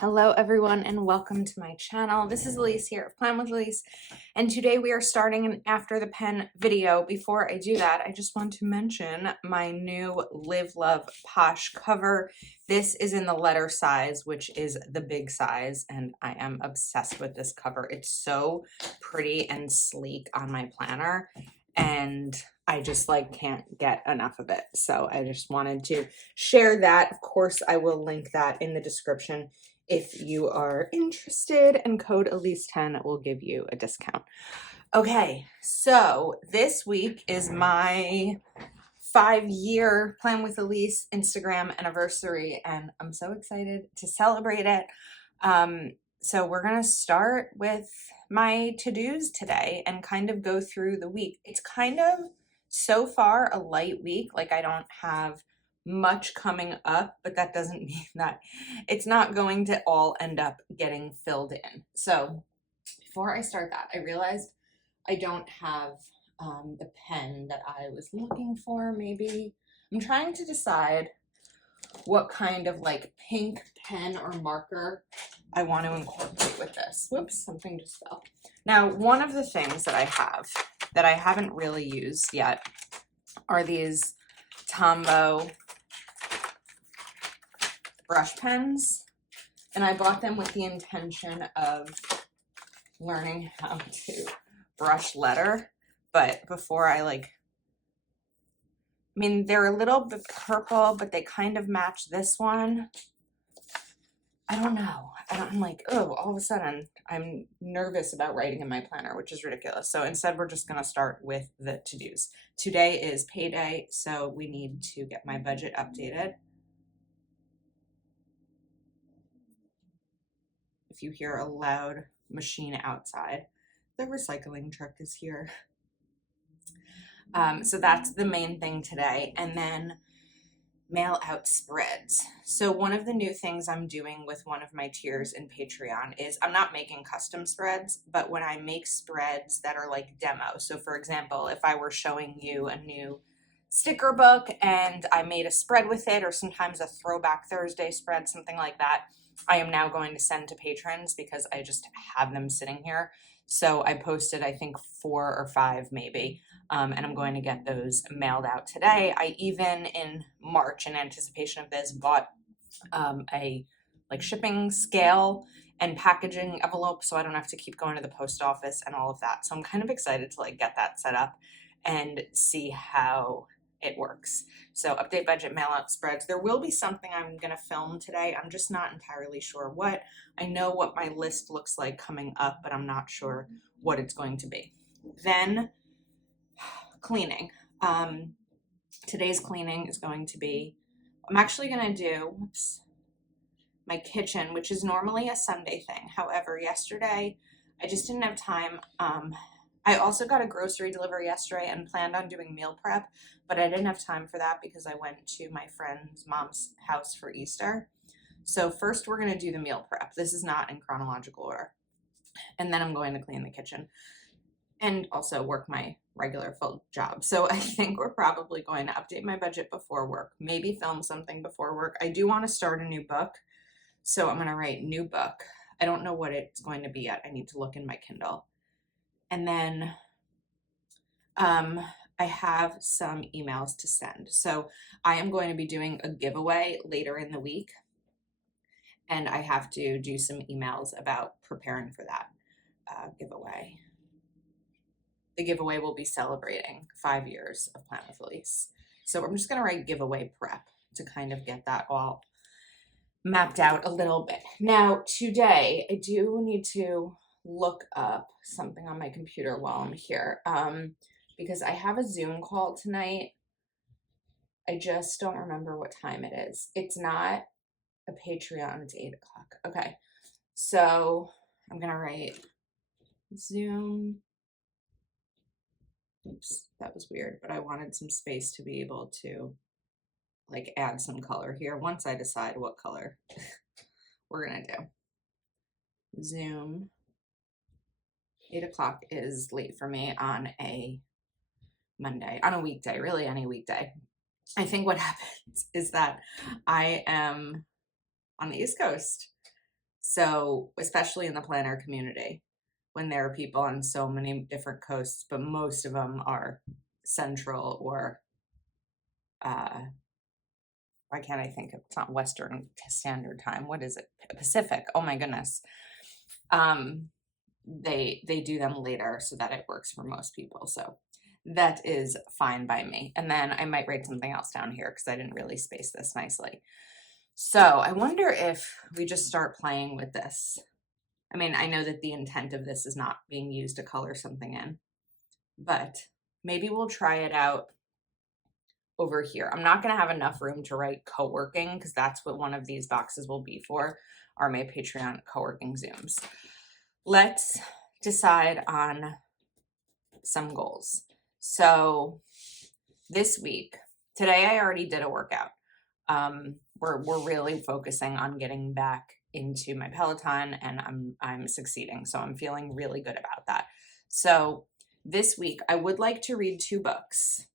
Hello everyone and welcome to my channel. This is Elise here of Plan with Elise, and today we are starting an After the Pen video. Before I do that, I just want to mention my new Live Love Posh cover. This is in the letter size, which is the big size, and I am obsessed with this cover. It's so pretty and sleek on my planner, and I just can't get enough of it. So I just wanted to share that. Of course, I will link that in the description if you are interested, and code Elise10 will give you a discount. Okay, so this week is my 5-year Plan with Elise Instagram anniversary, and I'm so excited to celebrate it. So we're gonna start with my to-dos today and kind of go through the week. It's kind of so far a light week, like I don't have much coming up, but that doesn't mean that it's not going to all end up getting filled in. So before I start that, I realized I don't have the pen that I was looking for. Maybe I'm trying to decide what kind of pink pen or marker I want to incorporate with this. Whoops, something just fell. Now, one of the things that I have that I haven't really used yet are these Tombow brush pens, and I bought them with the intention of learning how to brush letter. But before I mean, they're a little bit purple, but they kind of match this one. I don't know. I'm like, oh, all of a sudden I'm nervous about writing in my planner, which is ridiculous. So instead, we're just going to start with the to-dos. Today is payday, so we need to get my budget updated. If you hear a loud machine outside, the recycling truck is here. So that's the main thing today. And then mail out spreads. So one of the new things I'm doing with one of my tiers in Patreon is I'm not making custom spreads, but when I make spreads that are like demo. So for example, if I were showing you a new sticker book and I made a spread with it, or sometimes a Throwback Thursday spread, something like that, I am now going to send to patrons because I just have them sitting here. So I posted, I think 4 or 5 maybe, and I'm going to get those mailed out today. I even in March, in anticipation of this, bought a shipping scale and packaging envelope, so I don't have to keep going to the post office and all of that. So I'm kind of excited to get that set up and see how it works. So update budget, mail out spreads. There will be something I'm going to film today. I'm just not entirely sure what. I know what my list looks like coming up, but I'm not sure what it's going to be. Then cleaning. Today's cleaning is going to be, I'm actually going to do my kitchen, which is normally a Sunday thing. However, yesterday I just didn't have time. I also got a grocery delivery yesterday and planned on doing meal prep, but I didn't have time for that because I went to my friend's mom's house for Easter. So first we're going to do the meal prep. This is not in chronological order. And then I'm going to clean the kitchen and also work my regular full job. So I think we're probably going to update my budget before work, maybe film something before work. I do want to start a new book, so I'm going to write new book. I don't know what it's going to be yet. I need to look in my Kindle. And then I have some emails to send. So I am going to be doing a giveaway later in the week, and I have to do some emails about preparing for that giveaway. The giveaway will be celebrating 5 years of Plan with Elise. So I'm just going to write giveaway prep to kind of get that all mapped out a little bit. Now, today I do need to look up something on my computer while I'm here, because I have a Zoom call tonight. I just don't remember what time it is. It's not a Patreon, it's 8 o'clock. Okay, so I'm gonna write Zoom. Oops, that was weird, but I wanted some space to be able to add some color here once I decide what color we're gonna do. Zoom. 8 o'clock is late for me on a Monday, on a weekday, really any weekday. I think what happens is that I am on the East Coast So, especially in the planner community, when there are people on so many different coasts, but most of them are central or why can't I think of, it's not Western Standard Time. What is it? Pacific. Oh my goodness. They do them later so that it works for most people. So that is fine by me. And then I might write something else down here because I didn't really space this nicely. So I wonder if we just start playing with this. I mean, I know that the intent of this is not being used to color something in, but maybe we'll try it out over here. I'm not going to have enough room to write co-working because that's what one of these boxes will be for, are my Patreon co-working Zooms. Let's decide on some goals. So this week, today I already did a workout. We're really focusing on getting back into my Peloton, and I'm succeeding. So I'm feeling really good about that. So this week I would like to read 2 books.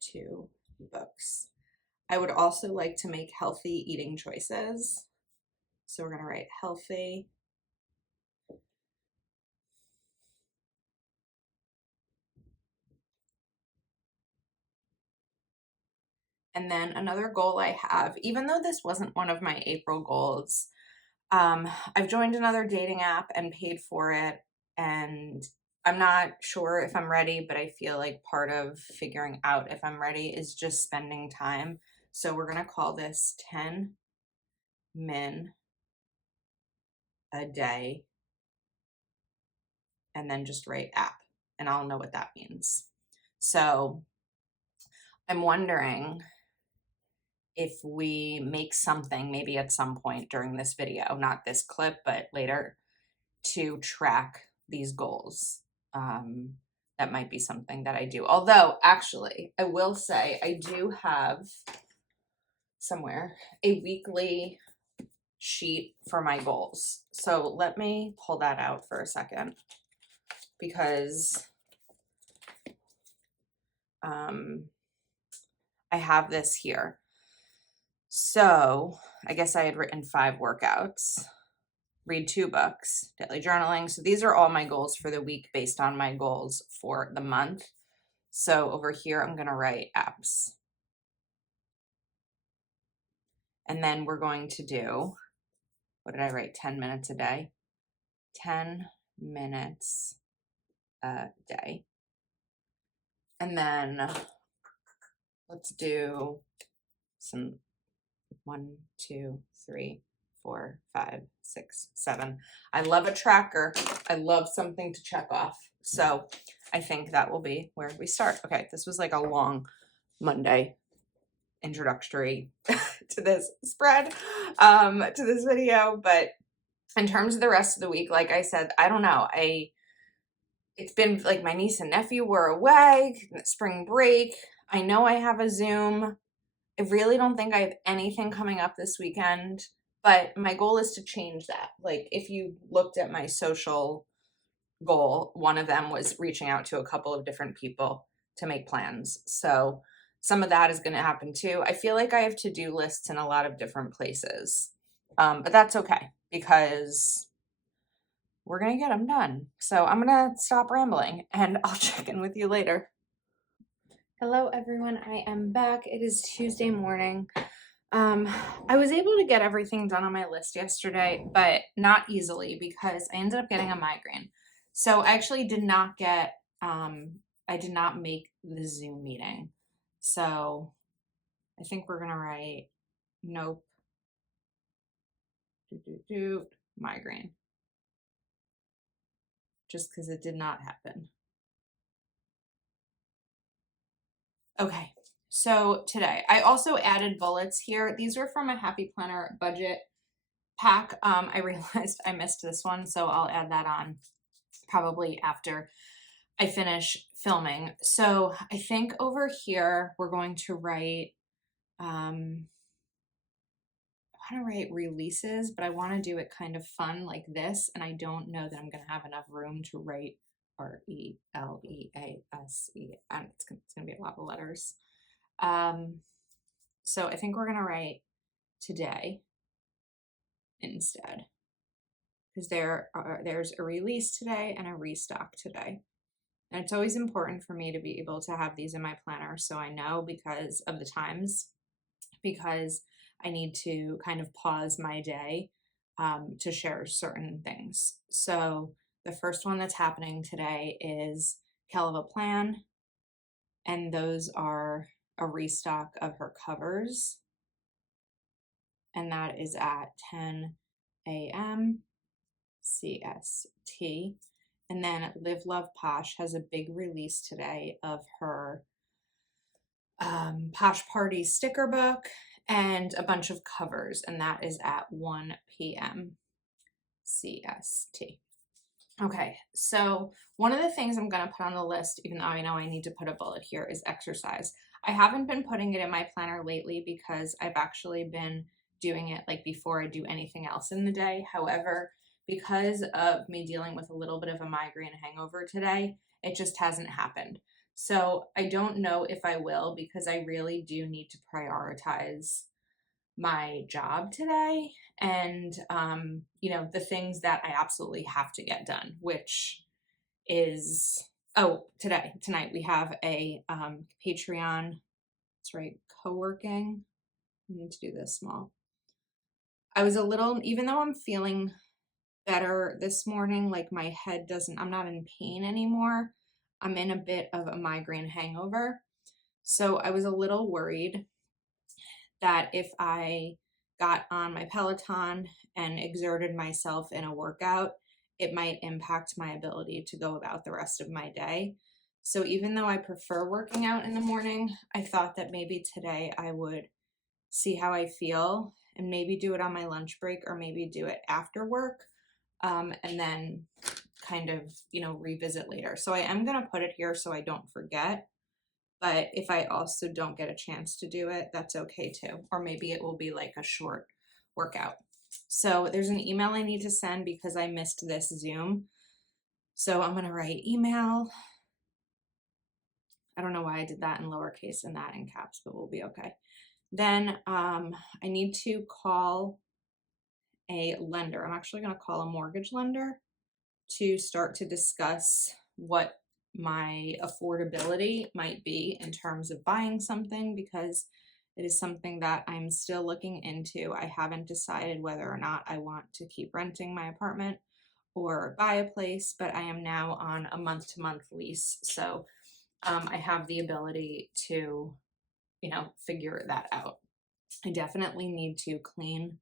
2 books. I would also like to make healthy eating choices. So we're going to write healthy. And then another goal I have, even though this wasn't one of my April goals, I've joined another dating app and paid for it. And I'm not sure if I'm ready, but I feel like part of figuring out if I'm ready is just spending time. So we're going to call this 10 min a day, and then just write app, and I'll know what that means. So I'm wondering if we make something maybe at some point during this video, not this clip, but later, to track these goals. That might be something that I do. Although, actually, I will say I do have somewhere a weekly sheet for my goals. So let me pull that out for a second because I have this here. So I guess I had written 5 workouts, read 2 books, daily journaling. So these are all my goals for the week based on my goals for the month. So over here, I'm going to write apps. And then we're going to do, what did I write? 10 minutes a day. 10 minutes a day. And then let's do some 1, 2, 3, 4, 5, 6, 7. I love a tracker. I love something to check off. So I think that will be where we start. Okay, this was like a long Monday introductory to this spread, to this video. But in terms of the rest of the week, like I said, I don't know. It's been like my niece and nephew were away, spring break. I know I have a Zoom. I really don't think I have anything coming up this weekend, but my goal is to change that. Like if you looked at my social goal, one of them was reaching out to a couple of different people to make plans. So some of that is going to happen too. I feel like I have to-do lists in a lot of different places, but that's okay because we're going to get them done. So I'm going to stop rambling and I'll check in with you later. Hello everyone, I am back. It is Tuesday morning. I was able to get everything done on my list yesterday, but not easily because I ended up getting a migraine. So I actually did not get, I did not make the Zoom meeting. So I think we're gonna write, nope, migraine. Just because it did not happen. Okay, so today I also added bullets here. These are from a Happy Planner budget pack. I realized I missed this one, so I'll add that on probably after I finish filming. So I think over here we're going to write, I want to write releases, but I want to do it kind of fun like this, and I don't know that I'm going to have enough room to write Release. And it's gonna be a lot of letters. So I think we're gonna write today instead, because there's a release today and a restock today. And it's always important for me to be able to have these in my planner so I know because of the times, because I need to kind of pause my day to share certain things. So the first one that's happening today is Kelva Plan, and those are a restock of her covers, and that is at 10 a.m. CST. And then Live Love Posh has a big release today of her Posh Party sticker book and a bunch of covers, and that is at 1 p.m. CST. Okay, so one of the things I'm going to put on the list, even though I know I need to put a bullet here, is exercise. I haven't been putting it in my planner lately because I've actually been doing it like before I do anything else in the day. However, because of me dealing with a little bit of a migraine hangover today, it just hasn't happened. So I don't know if I will, because I really do need to prioritize my job today and the things that I absolutely have to get done, which is tonight we have a Patreon, that's right, co-working. I need to do this small. I was a little, even though I'm feeling better this morning, like my head doesn't, I'm not in pain anymore, I'm in a bit of a migraine hangover. So I was a little worried that if I got on my Peloton and exerted myself in a workout, it might impact my ability to go about the rest of my day. So even though I prefer working out in the morning, I thought that maybe today I would see how I feel and maybe do it on my lunch break or maybe do it after work, and then kind of, revisit later. So I am going to put it here so I don't forget. But if I also don't get a chance to do it, that's okay too. Or maybe it will be like a short workout. So there's an email I need to send because I missed this Zoom. So I'm going to write email. I don't know why I did that in lowercase and that in caps, but we'll be okay. Then I need to call a lender. I'm actually going to call a mortgage lender to start to discuss what my affordability might be in terms of buying something, because it is something that I'm still looking into. I haven't decided whether or not I want to keep renting my apartment or buy a place, but I am now on a month-to-month lease. So I have the ability to, figure that out. I definitely need to clean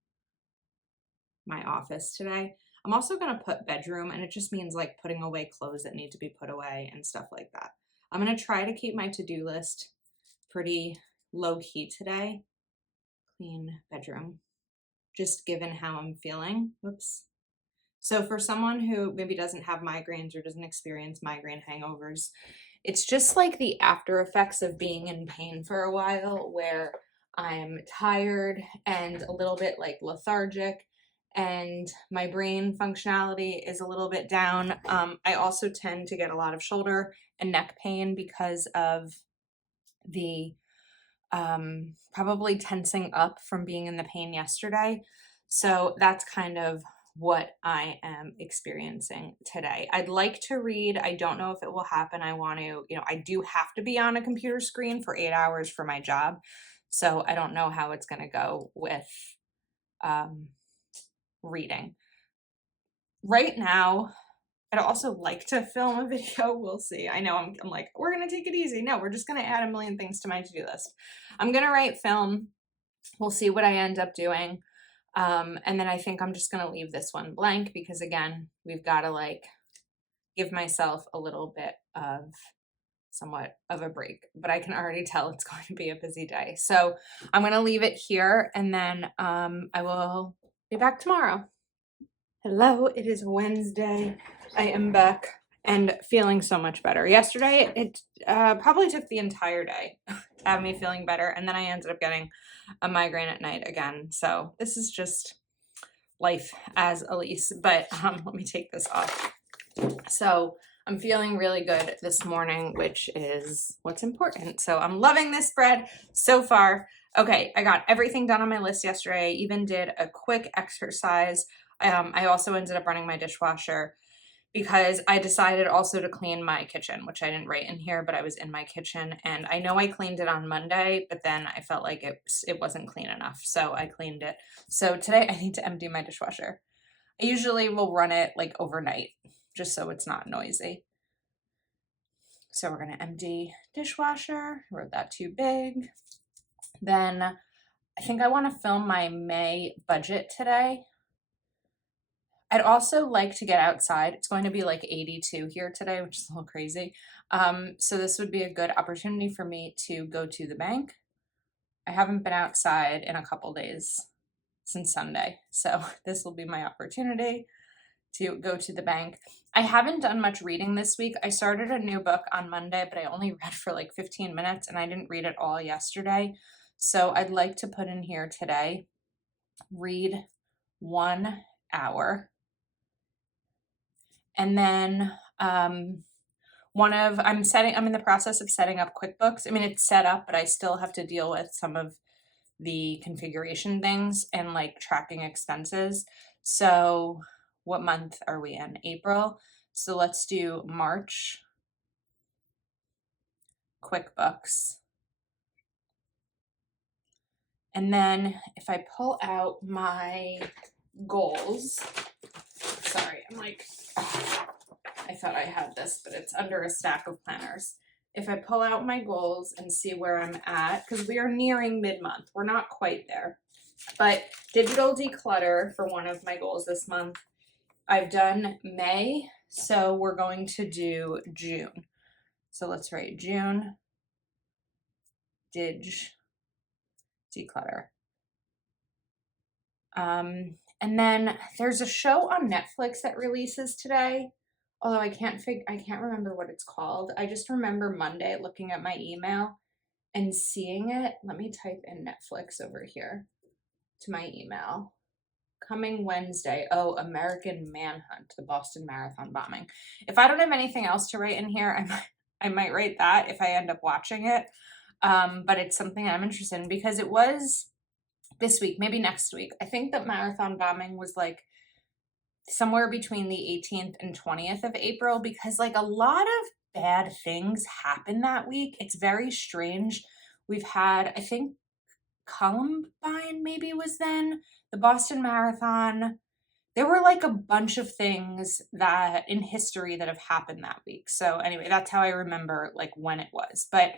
my office today. I'm also going to put bedroom, and it just means like putting away clothes that need to be put away and stuff like that. I'm going to try to keep my to-do list pretty low key today. Clean bedroom, just given how I'm feeling. Whoops. So for someone who maybe doesn't have migraines or doesn't experience migraine hangovers, it's just like the after effects of being in pain for a while, where I'm tired and a little bit like lethargic, and my brain functionality is a little bit down. I also tend to get a lot of shoulder and neck pain because of the probably tensing up from being in the pain yesterday. So that's kind of what I am experiencing today. I'd like to read. I don't know if it will happen. I want to, I do have to be on a computer screen for 8 hours for my job. So I don't know how it's going to go with reading. Right now, I'd also like to film a video. We'll see. I know I'm like, we're going to take it easy. No, we're just going to add a million things to my to-do list. I'm going to write film. We'll see what I end up doing. And then I think I'm just going to leave this one blank because, again, we've got to like give myself a little bit of somewhat of a break, but I can already tell it's going to be a busy day. So I'm going to leave it here, and then I will be back tomorrow. Hello, it is Wednesday. I am back and feeling so much better. Yesterday, it probably took the entire day to have me feeling better, and then I ended up getting a migraine at night again. So this is just life as Elise, but let me take this off. So I'm feeling really good this morning, which is what's important. So I'm loving this spread so far. Okay, I got everything done on my list yesterday. I even did a quick exercise. I also ended up running my dishwasher because I decided also to clean my kitchen, which I didn't write in here, but I was in my kitchen and I know I cleaned it on Monday, but then I felt like it wasn't clean enough, so I cleaned it. So today I need to empty my dishwasher. I usually will run it like overnight, just so it's not noisy. So we're gonna empty dishwasher, wrote that too big. Then I think I wanna film my May budget today. I'd also like to get outside. It's going to be like 82 here today, which is a little crazy. So this would be a good opportunity for me to go to the bank. I haven't been outside in a couple days since Sunday, so this will be my opportunity to go to the bank. I haven't done much reading this week. I started a new book on Monday, but I only read for like 15 minutes and I didn't read it all yesterday. So I'd like to put in here today, read 1 hour. And then I'm in the process of setting up QuickBooks. I mean, it's set up, but I still have to deal with some of the configuration things and like tracking expenses. So what month are we in? April. So let's do March QuickBooks. And then if I pull out my goals, sorry, I thought I had this, but it's under a stack of planners. If I pull out my goals and see where I'm at, because we are nearing mid-month, we're not quite there, but digital declutter for one of my goals this month. I've done May, so we're going to do June. So let's write June, declutter. And then there's a show on Netflix that releases today. Although I can't remember what it's called. I just remember Monday looking at my email and seeing it. Let me type in Netflix over here to my email. Coming Wednesday. Oh, American Manhunt, the Boston Marathon bombing. If I don't have anything else to write in here, I might write that if I end up watching it. But it's something I'm interested in because it was this week, maybe next week. I think that marathon bombing was like somewhere between the 18th and 20th of April because like a lot of bad things happen that week. It's very strange. We've had, I think Columbine maybe was then, the Boston Marathon. There were like a bunch of things that in history that have happened that week. So anyway, that's how I remember like when it was. But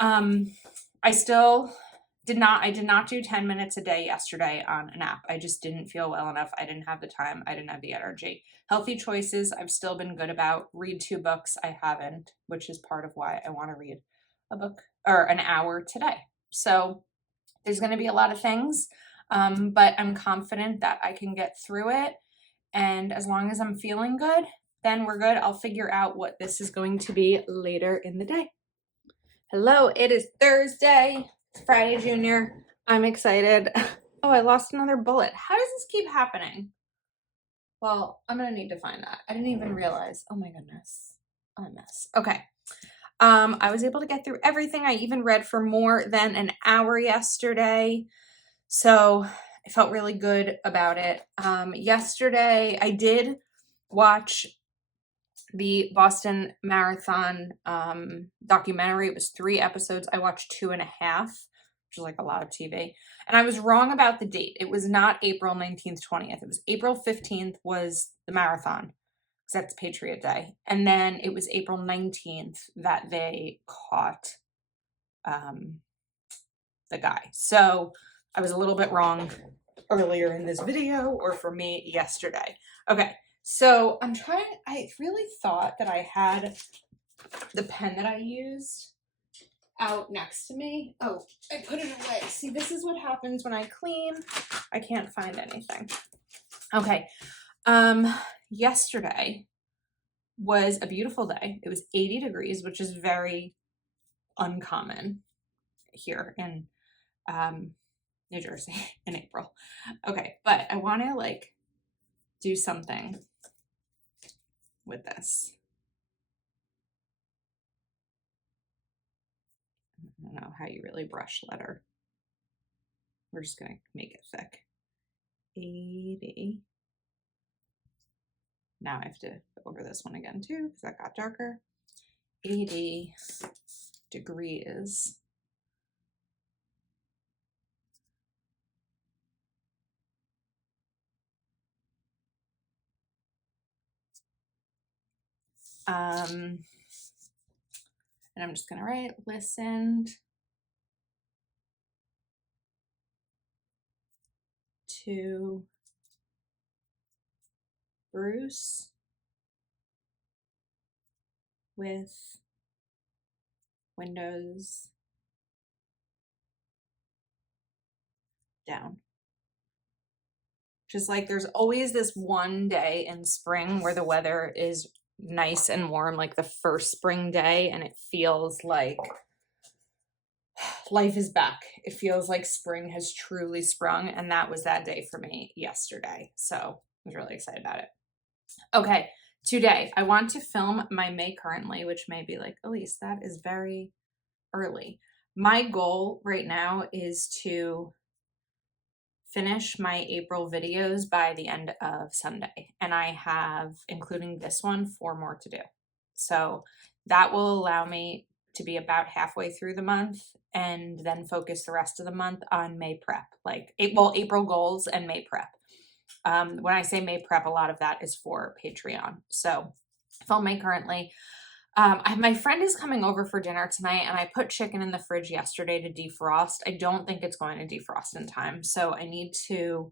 I did not do 10 minutes a day yesterday on an app. I just didn't feel well enough. I didn't have the time. I didn't have the energy. Healthy choices, I've still been good about. Read 2 books, I haven't, which is part of why I want to read a book or an hour today. So there's going to be a lot of things, but I'm confident that I can get through it. And as long as I'm feeling good, then we're good. I'll figure out what this is going to be later in the day. Hello, it is Thursday. It's Friday Junior. I'm excited. Oh, I lost another bullet. How does this keep happening? Well, I'm gonna need to find that. I didn't even realize. Oh my goodness. I'm a mess. Okay. I was able to get through everything. I even read for more than an hour yesterday. So I felt really good about it. Yesterday I did watch the Boston Marathon documentary. It was 3 episodes. I watched 2.5, which is like a lot of TV. And I was wrong about the date. It was not April 19th, 20th. It was April 15th was the marathon, because that's Patriot Day. And then it was April 19th that they caught the guy. So I was a little bit wrong earlier in this video, or for me yesterday. Okay. So I really thought that I had the pen that I used out next to me. Oh, I put it away. See, this is what happens when I clean. I can't find anything. Okay. Yesterday was a beautiful day. It was 80 degrees, which is very uncommon here in New Jersey in April. Okay, but I want to like do something with this. how you really brush letter. We're just gonna make it thick. 80. Now I have to go over this one again too, because that got darker. 80 degrees. And I'm just gonna write, listened to Bruce with windows down. Just like there's always this one day in spring where the weather is nice and warm, like the first spring day, and it feels like life is back. It feels like spring has truly sprung, and that was that day for me yesterday. So I was really excited about it. Okay, today I want to film my May currently, which may be like, Elise, that is very early. My goal right now is to finish my April videos by the end of Sunday. And I have, including this one, 4 more to do. So that will allow me to be about halfway through the month and then focus the rest of the month on May prep, like April goals and May prep. When I say May prep, a lot of that is for Patreon. So film May currently. My friend is coming over for dinner tonight, and I put chicken in the fridge yesterday to defrost. I don't think it's going to defrost in time, so I need to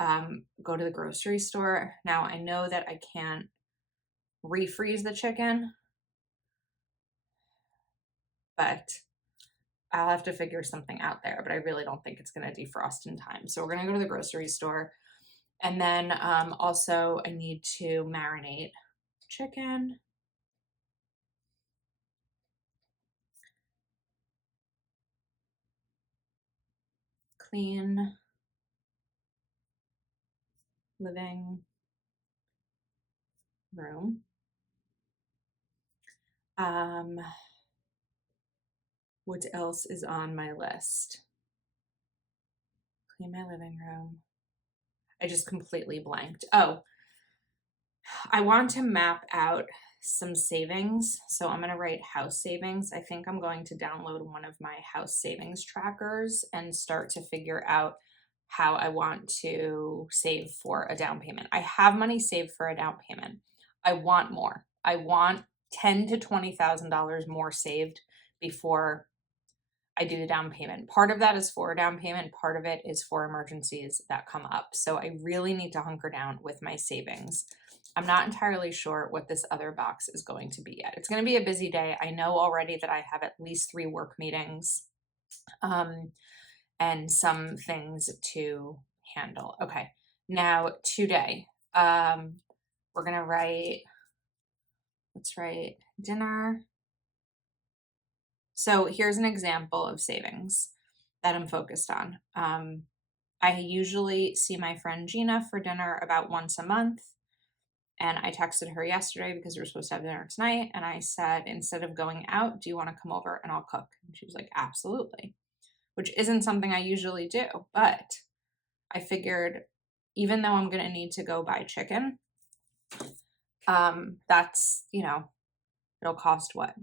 go to the grocery store. Now, I know that I can't refreeze the chicken, but I'll have to figure something out there, but I really don't think it's going to defrost in time. So we're going to go to the grocery store, and then also I need to marinate chicken. Clean living room. What else is on my list? Clean my living room. I just completely blanked. Oh, I want to map out some savings. So I'm going to write house savings. I think I'm going to download one of my house savings trackers and start to figure out how I want to save for a down payment. I have money saved for a down payment. I want more. I want $10,000 to $20,000 more saved before I do the down payment. Part of that is for a down payment. Part of it is for emergencies that come up. So I really need to hunker down with my savings. I'm not entirely sure what this other box is going to be yet. It's going to be a busy day. I know already that I have at least 3 work meetings and some things to handle. Okay, now today we're going to write, let's write dinner. So here's an example of savings that I'm focused on. I usually see my friend Gina for dinner about once a month. And I texted her yesterday because we were supposed to have dinner tonight. And I said, instead of going out, do you want to come over and I'll cook? And she was like, absolutely, which isn't something I usually do. But I figured, even though I'm going to need to go buy chicken, that's, it'll cost what?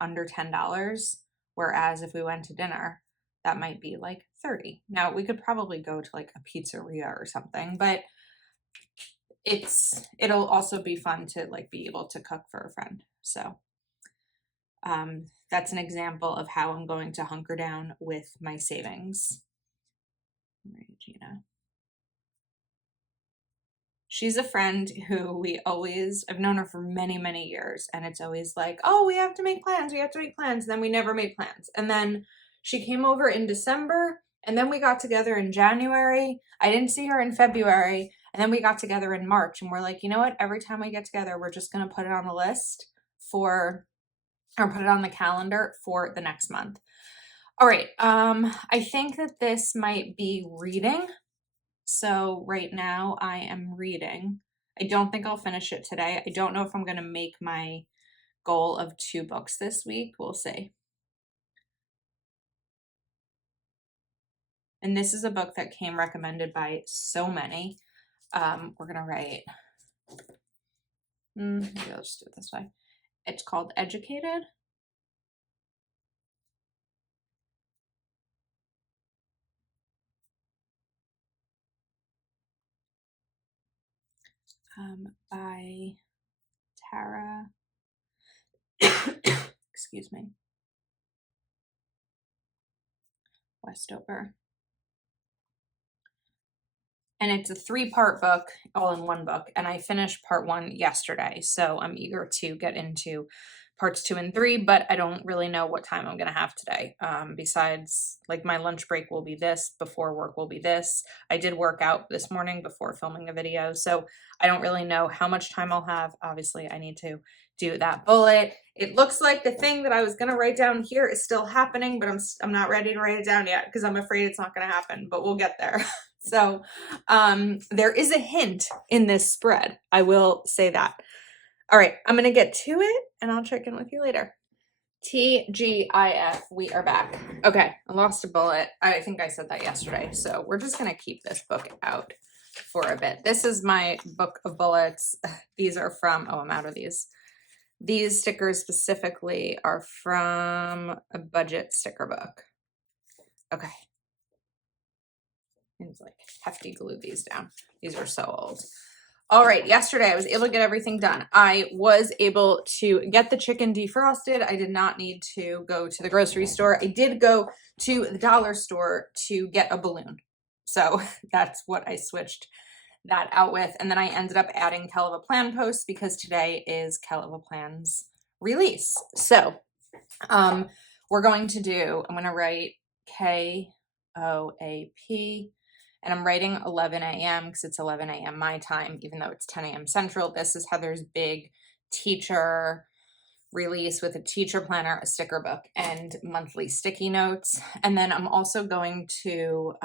Under $10. Whereas if we went to dinner, that might be like 30. Now we could probably go to like a pizzeria or something, but it'll also be fun to like be able to cook for a friend. So that's an example of how I'm going to hunker down with my savings. Right, Gina. She's a friend who I've known her for many, many years, and it's always like, oh, we have to make plans. And then we never made plans. And then she came over in December, and then we got together in January. I didn't see her in February, and then we got together in March, and we're like, you know what? Every time we get together, we're just going to put it on the list or put it on the calendar for the next month. All right. I think that this might be reading. So right now I am reading. I don't think I'll finish it today. I don't know if I'm going to make my goal of 2 books this week. We'll see. And this is a book that came recommended by so many. We're going to write, maybe I'll just do it this way. It's called Educated. By Tara, excuse me, Westover. And it's a 3-part book, all in one book. And I finished part 1 yesterday. So I'm eager to get into parts 2 and 3, but I don't really know what time I'm going to have today. Besides, like, my lunch break will be this, before work will be this. I did work out this morning before filming a video. So I don't really know how much time I'll have. Obviously, I need to do that bullet. It looks like the thing that I was going to write down here is still happening, but I'm not ready to write it down yet because I'm afraid it's not going to happen, but we'll get there. So there is a hint in this spread. I will say that. All right, I'm going to get to it and I'll check in with you later. TGIF, we are back. Okay, I lost a bullet. I think I said that yesterday. So we're just going to keep this book out for a bit. This is my book of bullets. These are from, oh, I'm out of these. These stickers specifically are from a budget sticker book. Okay. It's like hefty glue these down. These are so old. All right, yesterday I was able to get everything done. I was able to get the chicken defrosted. I did not need to go to the grocery store. I did go to the dollar store to get a balloon. So that's what I switched that out with. And then I ended up adding Kel of a Plan posts because today is Kel of a Plan's release. So we're going to do, I'm going to write KOAP. And I'm writing 11 a.m. because it's 11 a.m. my time, even though it's 10 a.m. Central. This is Heather's big teacher release with a teacher planner, a sticker book, and monthly sticky notes. And then I'm also going to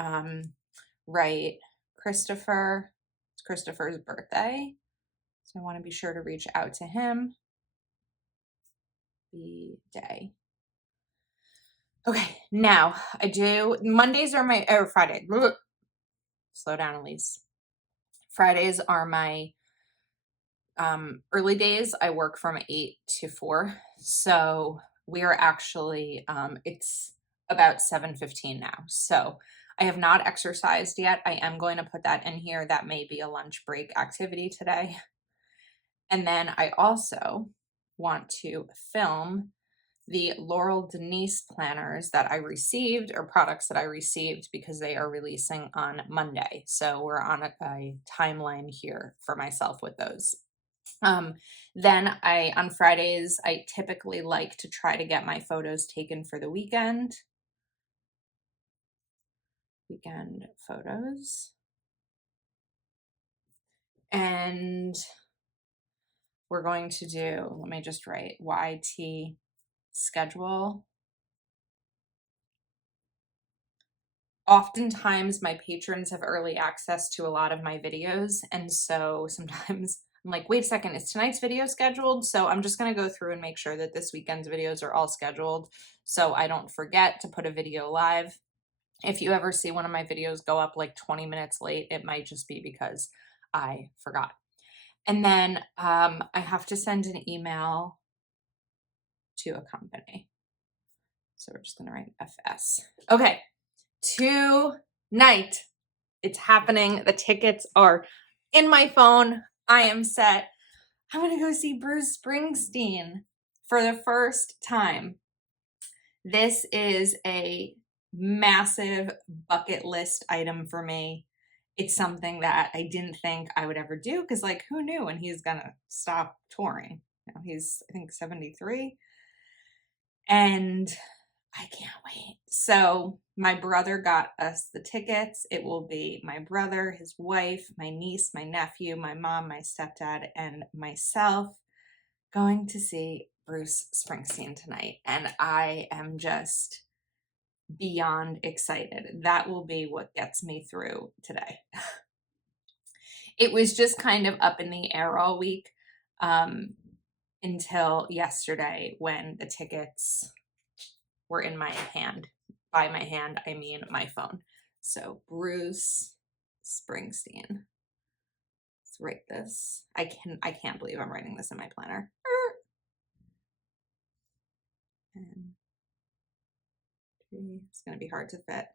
write Christopher. It's Christopher's birthday. So I want to be sure to reach out to him. The day. Okay, now I do, Mondays are my, or Friday. Slow down, Elise. Fridays are my early days. I work from 8 to 4. So we are actually, it's about 7:15 now. So I have not exercised yet. I am going to put that in here. That may be a lunch break activity today. And then I also want to film the Laurel Denise planners that I received, or products that I received, because they are releasing on Monday. So we're on a timeline here for myself with those. Then on Fridays, I typically like to try to get my photos taken for the weekend. Weekend photos. And we're going to do, let me just write YT schedule. Oftentimes my patrons have early access to a lot of my videos. And so sometimes I'm like, wait a second, is tonight's video scheduled? So I'm just going to go through and make sure that this weekend's videos are all scheduled so I don't forget to put a video live. If you ever see one of my videos go up like 20 minutes late, it might just be because I forgot. And then I have to send an email to a company. So we're just going to write FS. Okay. Tonight, it's happening. The tickets are in my phone. I am set. I'm going to go see Bruce Springsteen for the first time. This is a massive bucket list item for me. It's something that I didn't think I would ever do because, like, who knew when he's going to stop touring? You know, he's, I think, 73. And I can't wait. So my brother got us the tickets. It will be my brother, his wife, my niece, my nephew, my mom, my stepdad, and myself going to see Bruce Springsteen tonight. And I am just beyond excited. That will be what gets me through today. It was just kind of up in the air all week until yesterday when the tickets were in my hand. By my hand, I mean my phone. So Bruce Springsteen. Let's write this. I can't believe I'm writing this in my planner. And it's gonna be hard to fit.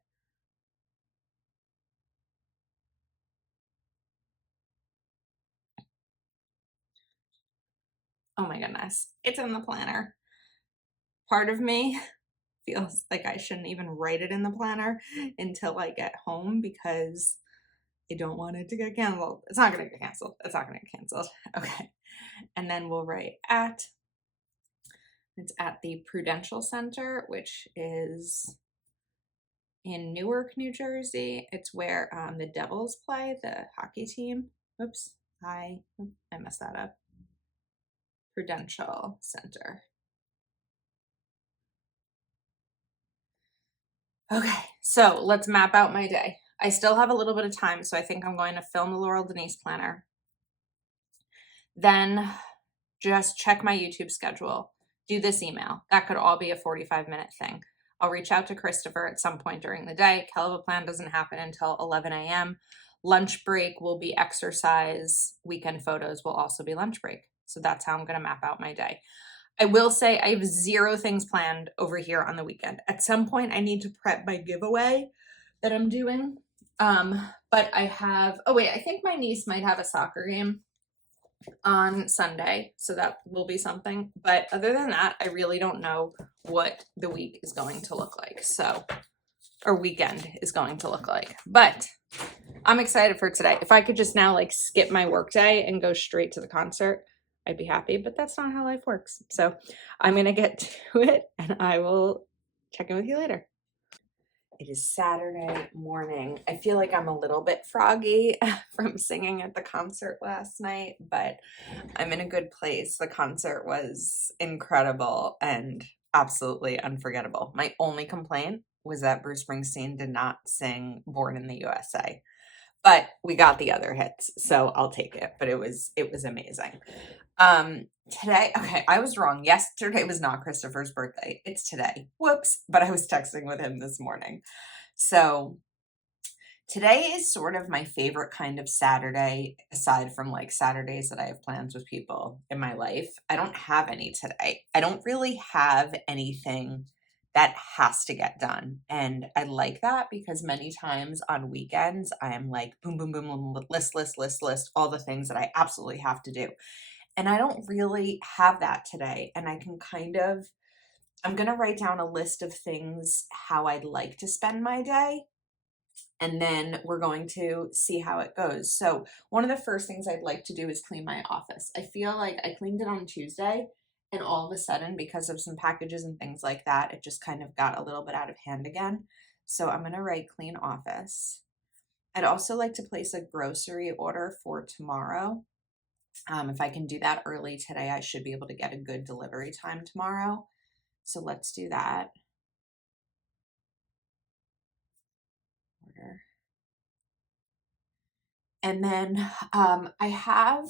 Oh my goodness, it's in the planner. Part of me feels like I shouldn't even write it in the planner until I get home because I don't want it to get canceled. It's not gonna get canceled. It's not gonna get canceled. Okay. And then we'll write at. It's at the Prudential Center, which is in Newark, New Jersey. It's where the Devils play, the hockey team. Oops, I messed that up. Prudential Center. Okay, so let's map out my day. I still have a little bit of time, so I think I'm going to film the Laurel Denise planner. Then just check my YouTube schedule. Do this email. That could all be a 45-minute thing. I'll reach out to Christopher at some point during the day. Caliber plan doesn't happen until 11 a.m. Lunch break will be exercise. Weekend photos will also be lunch break. So that's how I'm going to map out my day. I will say I have 0 things planned over here on the weekend. At some point, I need to prep my giveaway that I'm doing. But I have, oh wait, I think my niece might have a soccer game on Sunday, so that will be something. But other than that, I really don't know what the week is going to look like. So, or weekend is going to look like. But I'm excited for today. If I could just now like skip my work day and go straight to the concert, I'd be happy, but that's not how life works. So I'm going to get to it and I will check in with you later. It is Saturday morning. I feel like I'm a little bit froggy from singing at the concert last night, but I'm in a good place. The concert was incredible and absolutely unforgettable. My only complaint was that Bruce Springsteen did not sing Born in the USA. But we got the other hits, so I'll take it. But it was amazing. Today, okay, I was wrong. Yesterday was not Christopher's birthday. It's today. Whoops. But I was texting with him this morning. So today is sort of my favorite kind of Saturday, aside from like Saturdays that I have plans with people in my life. I don't have any today. I don't really have anything that has to get done. And I like that because many times on weekends, I am like, boom, boom, boom, boom, list, all the things that I absolutely have to do. And I don't really have that today. And I can kind of, I'm going to write down a list of things how I'd like to spend my day. And then we're going to see how it goes. So one of the first things I'd like to do is clean my office. I feel like I cleaned it on Tuesday and all of a sudden, because of some packages and things like that, it just kind of got a little bit out of hand again. So I'm going to write clean office. I'd also like to place a grocery order for tomorrow. If I can do that early today, I should be able to get a good delivery time tomorrow. So let's do that. Order. And then I have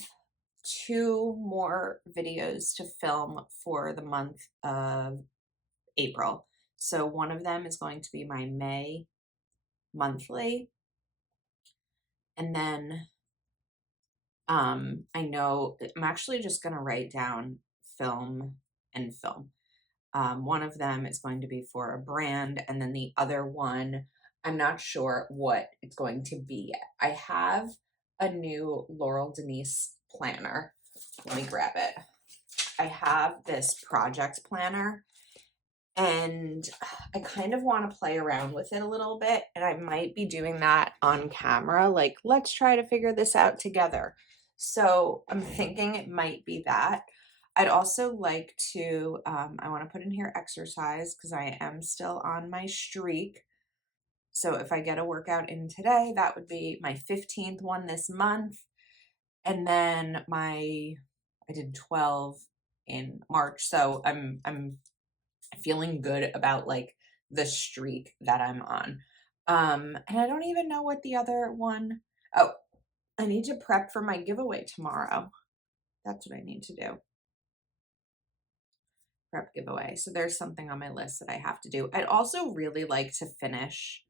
2 more videos to film for the month of April. So one of them is going to be my May monthly. And then I know I'm actually just going to write down film and film. One of them is going to be for a brand, and then the other one, I'm not sure what it's going to be yet. I have a new Laurel Denise planner. Let me grab it. I have this project planner, and I kind of want to play around with it a little bit, and I might be doing that on camera. Like, let's try to figure this out together. So I'm thinking it might be that. I'd also like to, I want to put in here exercise because I am still on my streak. So if I get a workout in today, that would be my 15th one this month. And then I did 12 in March. So I'm feeling good about like the streak that I'm on. And I don't even know what the other one, oh, I need to prep for my giveaway tomorrow. That's what I need to do. Prep giveaway. So there's something on my list that I have to do. I'd also really like to finish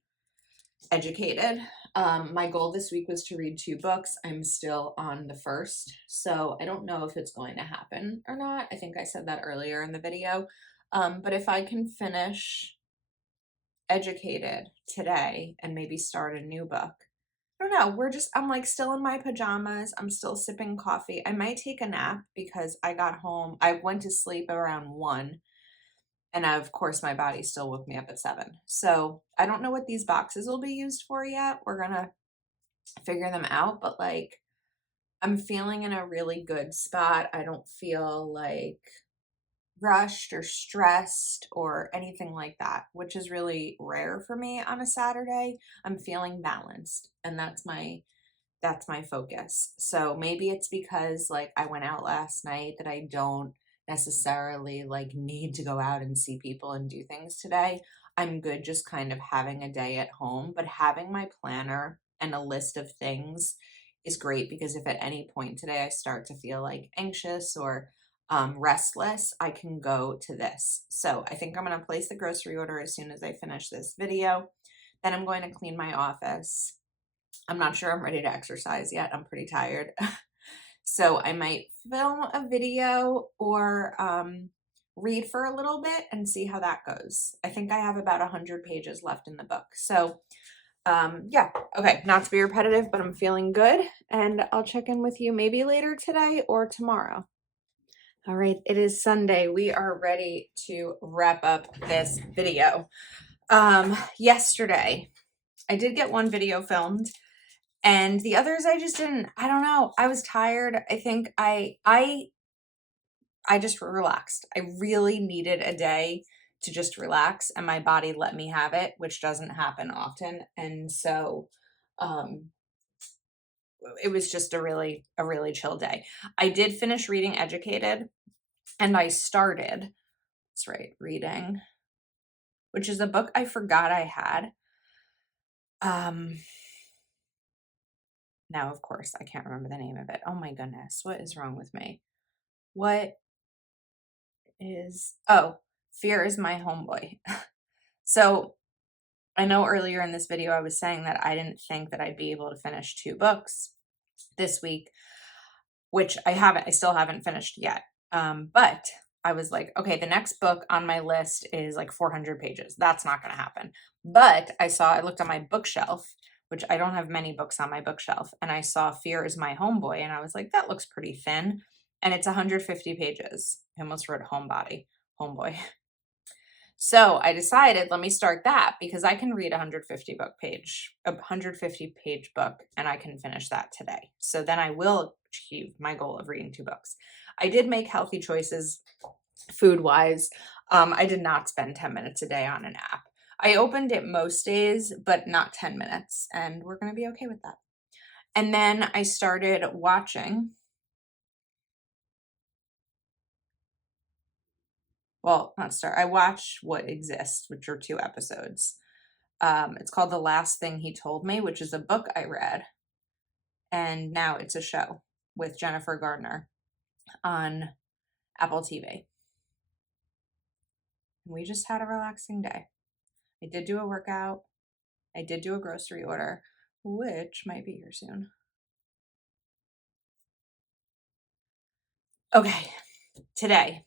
Educated. My goal this week was to read 2 books. I'm still on the first, so I don't know if it's going to happen or not. I think I said that earlier in the video. But if I can finish Educated today and maybe start a new book, I don't know. I'm like still in my pajamas. I'm still sipping coffee. I might take a nap because I got home. I went to sleep around 1. And of course, my body still woke me up at 7. So I don't know what these boxes will be used for yet. We're going to figure them out. But like, I'm feeling in a really good spot. I don't feel like rushed or stressed or anything like that, which is really rare for me on a Saturday. I'm feeling balanced, and that's my focus. So maybe it's because like I went out last night that I don't necessarily like need to go out and see people and do things today. I'm good just kind of having a day at home, but having my planner and a list of things is great because if at any point today I start to feel like anxious or restless, I can go to this. So I think I'm going to place the grocery order as soon as I finish this video. Then I'm going to clean my office. I'm not sure I'm ready to exercise yet. I'm pretty tired. So I might film a video or read for a little bit and see how that goes. I think I have about 100 pages left in the book. So yeah, okay, not to be repetitive, but I'm feeling good. And I'll check in with you maybe later today or tomorrow. All right, it is Sunday. We are ready to wrap up this video. Yesterday, I did get one video filmed. And the others I just didn't. I don't know. I was tired. I think I just relaxed. I really needed a day to just relax, and my body let me have it, which doesn't happen often. And so um it was just a really chill day. I did finish reading Educated, and I started, that's right, reading, which is a book I forgot I had. Now of course I can't remember the name of it. Oh my goodness, what is wrong with me? Fear is My Homeboy. So I know earlier in this video I was saying that I didn't think that I'd be able to finish 2 books this week, which I still haven't finished yet. But I was like, okay, the next book on my list is like 400 pages. That's not going to happen. But I looked on my bookshelf, which I don't have many books on my bookshelf, and I saw Fear is My Homeboy, and I was like, that looks pretty thin. And it's 150 pages. I almost wrote homeboy. So I decided, let me start that because I can read a 150 page book, and I can finish that today. So then I will achieve my goal of reading 2 books. I did make healthy choices food wise. I did not spend 10 minutes a day on an app. I opened it most days, but not 10 minutes, and we're going to be okay with that. And then I started watching. I watched What Exists, which are 2 episodes. It's called The Last Thing He Told Me, which is a book I read. And now it's a show with Jennifer Gardner on Apple TV. We just had a relaxing day. I did do a workout. I did do a grocery order, which might be here soon. Okay, today,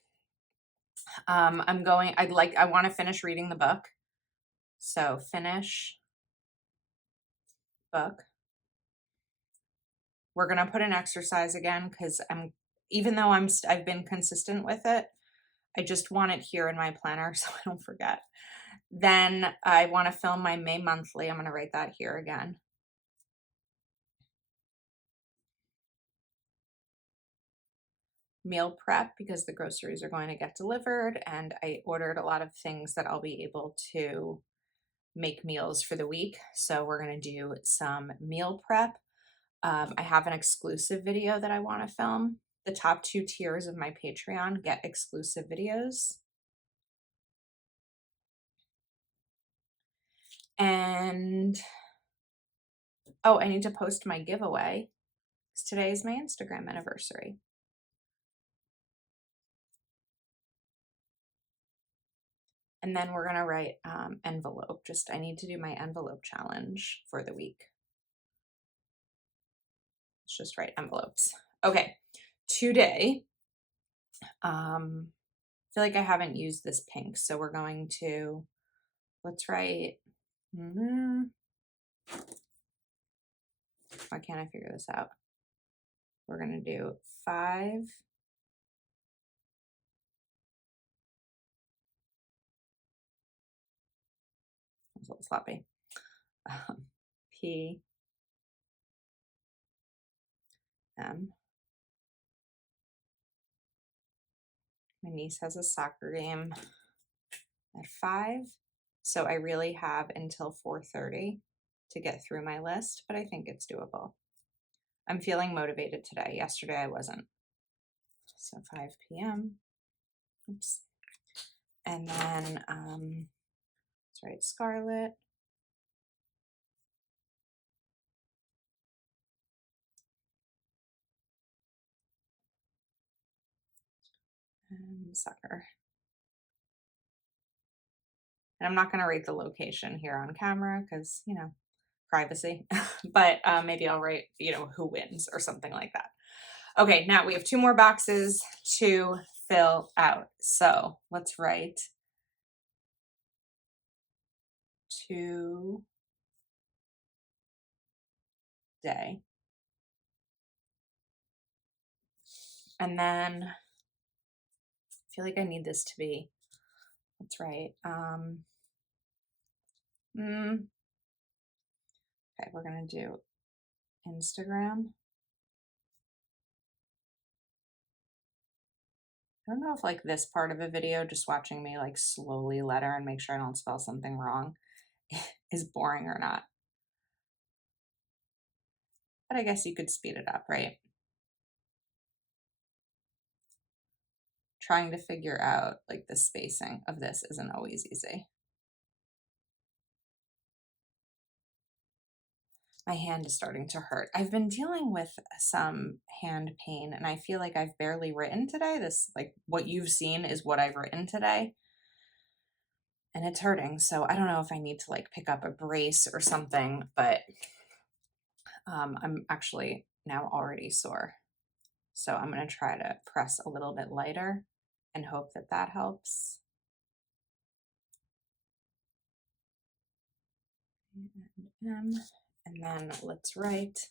I want to finish reading the book. So finish book. We're going to put an exercise again because even though I've been consistent with it, I just want it here in my planner so I don't forget. Then I want to film my May monthly. I'm going to write that here again. Meal prep because the groceries are going to get delivered, and I ordered a lot of things that I'll be able to make meals for the week. So we're going to do some meal prep. I have an exclusive video that I want to film. The top 2 tiers of my Patreon get exclusive videos. And I need to post my giveaway because today is my Instagram anniversary. And then we're gonna write envelope. I need to do my envelope challenge for the week. Let's just write envelopes. Okay, today, I feel like I haven't used this pink, so we're going to, let's write, why can't I figure this out? We're gonna do 5, it's a little sloppy, P, M. My niece has a soccer game at 5, so I really have until 4:30 to get through my list, but I think it's doable. I'm feeling motivated today. Yesterday I wasn't. So 5 p.m. Oops. And then let's write Scarlet. And soccer. And I'm not going to rate the location here on camera because, you know, privacy. But maybe I'll write, you know, who wins or something like that. Okay, now we have 2 more boxes to fill out. So let's write 2 day. And then I feel like I need this to be, let's write, okay, we're going to do Instagram. I don't know if like this part of a video, just watching me like slowly letter and make sure I don't spell something wrong is boring or not. But I guess you could speed it up, right? Trying to figure out like the spacing of this isn't always easy. My hand is starting to hurt. I've been dealing with some hand pain and I feel like I've barely written today. This, like what you've seen is what I've written today. And it's hurting. So I don't know if I need to like pick up a brace or something, but I'm actually now already sore. So I'm going to try to press a little bit lighter and hope that that helps. And then let's write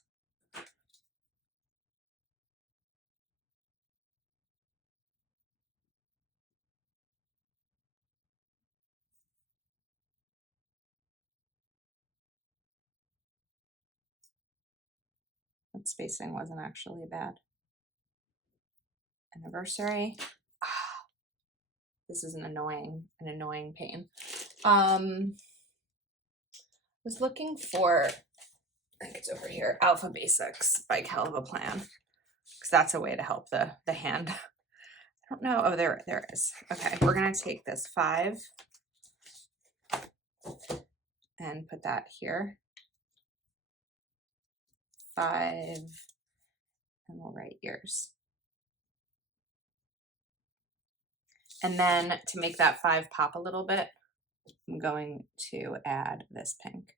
that spacing wasn't actually bad. Anniversary. This is an annoying pain. Was looking for, I think it's over here, Alpha Basics by Calva Plan, because that's a way to help the hand. I don't know. Oh, there it is. Okay, we're gonna take this 5 and put that here. 5, and we'll write ears. And then to make that 5 pop a little bit, I'm going to add this pink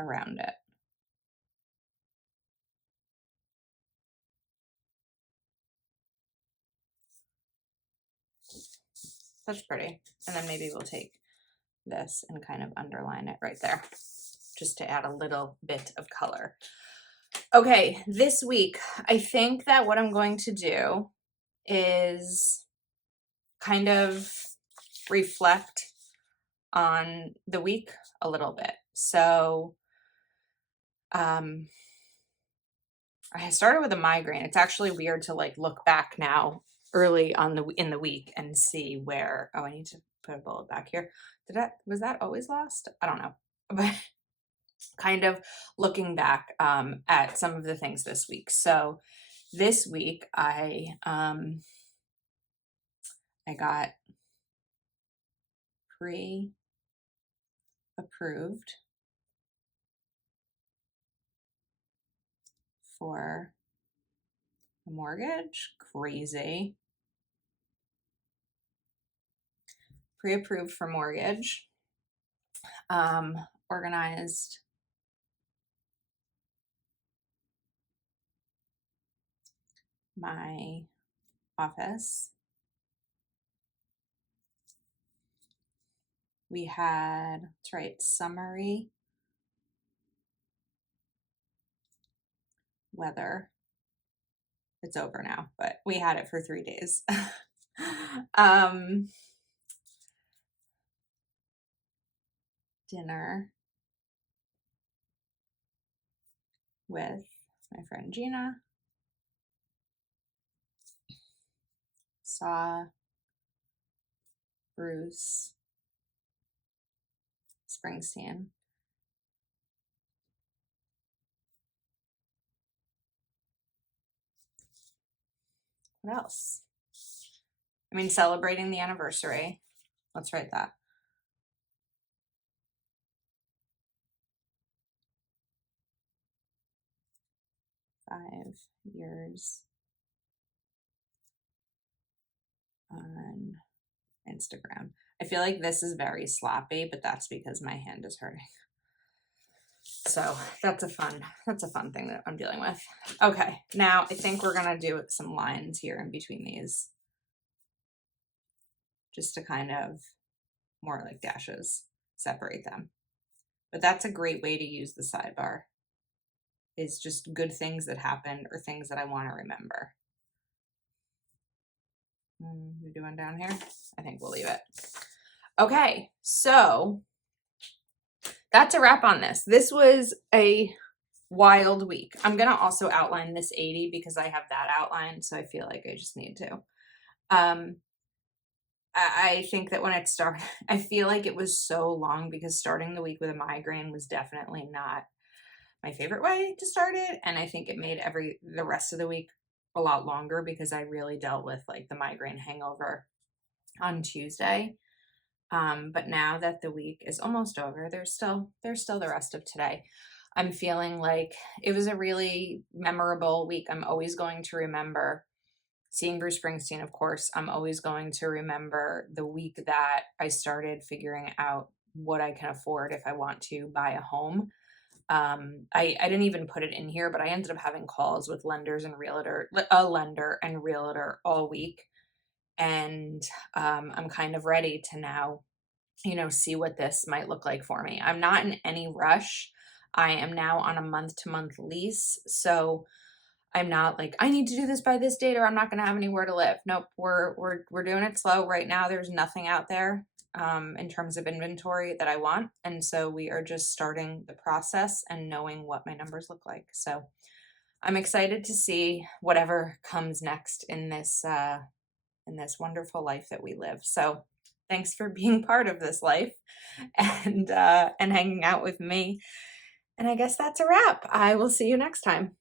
around it. That's pretty. And then maybe we'll take this and kind of underline it right there, just to add a little bit of color. Okay, this week, I think that what I'm going to do is kind of reflect on the week a little bit. So I started with a migraine. It's actually weird to like look back now early on in the week and see where, oh, I need to put a bullet back here. Was that always lost? I don't know. But kind of looking back at some of the things this week. So this week I got pre-approved for a mortgage. Crazy. pre-approved for mortgage, organized my office. We had, let's write summary, weather. It's over now, but we had it for 3 days. Dinner with my friend Gina. Saw Bruce Springsteen. What else? I mean, celebrating the anniversary. Let's write that. "5 years on Instagram." I feel like this is very sloppy, but that's because my hand is hurting. So that's a fun thing that I'm dealing with. Okay, now I think we're gonna do some lines here in between these, just to kind of, more like dashes, separate them. But that's a great way to use the sidebar, is just good things that happened or things that I want to remember. We're doing down here? I think we'll leave it. Okay, so that's a wrap on this. This was a wild week. I'm gonna also outline this 80 because I have that outlined, so I feel like I just need to. I think that when it started, I feel like it was so long because starting the week with a migraine was definitely not my favorite way to start it, and I think it made the rest of the week a lot longer because I really dealt with like the migraine hangover on Tuesday. But now that the week is almost over, there's still the rest of today. I'm feeling like it was a really memorable week. I'm always going to remember seeing Bruce Springsteen, of course. I'm always going to remember the week that I started figuring out what I can afford if I want to buy a home. I didn't even put it in here, but I ended up having calls with a lender and realtor all week. And I'm kind of ready to now, see what this might look like for me. I'm not in any rush. I am now on a month-to-month lease. So I'm not like, I need to do this by this date or I'm not going to have anywhere to live. Nope, we're doing it slow. Right now, there's nothing out there in terms of inventory that I want. And so we are just starting the process and knowing what my numbers look like. So I'm excited to see whatever comes next in this wonderful life that we live. So thanks for being part of this life and hanging out with me. And I guess that's a wrap. I will see you next time.